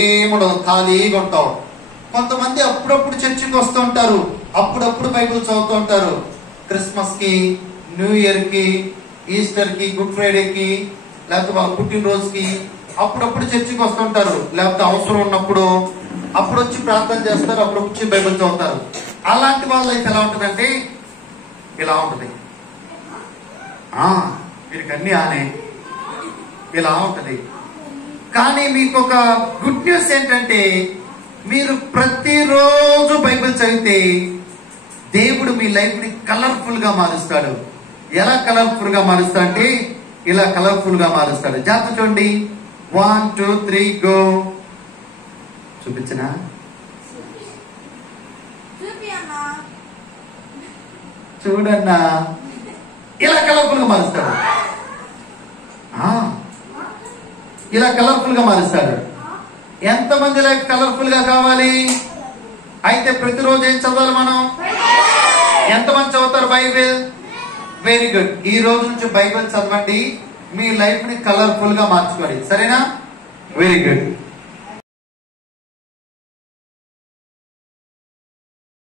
ఏముండదు, ఖాళీగా ఉంటావు. కొంతమంది అప్పుడప్పుడు చర్చికి వస్తూ ఉంటారు, అప్పుడప్పుడు బైబిల్ చదువుతూ ఉంటారు. క్రిస్మస్ కి, న్యూ ఇయర్ కి, ఈస్టర్ కి, గుడ్ ఫ్రైడేకి, లేకపోతే వాళ్ళ పుట్టినరోజుకి అప్పుడప్పుడు చర్చికి వస్తుంటారు. లేకపోతే అవసరం ఉన్నప్పుడు అప్పుడు వచ్చి ప్రార్థన చేస్తారు, అప్పుడు వచ్చి బైబిల్ చదువుతారు. అలాంటి వాళ్ళ లైఫ్ ఎలా ఉంటుందంటే ఇలా ఉంటుంది. వీరికి అన్ని ఆనే ఇలా ఉంటుంది. కానీ మీకు ఒక గుడ్ న్యూస్ ఏంటంటే, మీరు ప్రతిరోజు బైబిల్ చదివితే దేవుడు మీ లైఫ్ ని కలర్ఫుల్ గా మారుస్తాడు. ఎలా కలర్ఫుల్ గా మారుస్తాడు అంటే ఇలా కలర్ఫుల్ గా మారుస్తాడు. జాగ్రత్త చూడండి. 1 2 3 గో. చూపించనా? చూడన్నా, ఇలా కలర్ఫుల్ గా మారుస్తాడు. ఇలా కలర్ఫుల్ గా మారుస్తాడు. ఎంతమంది లైఫ్ కలర్ఫుల్ గా కావాలి? అయితే ప్రతిరోజు ఏం చదవాలి మనం? ఎంతమంది చదువుతారు బైబిల్? Very good. ఈ రోజు నుంచి బైబిల్ చదవండి, మీ లైఫ్ ని కలర్ఫుల్ గా మార్చుకోండి. సరేనా? Very good.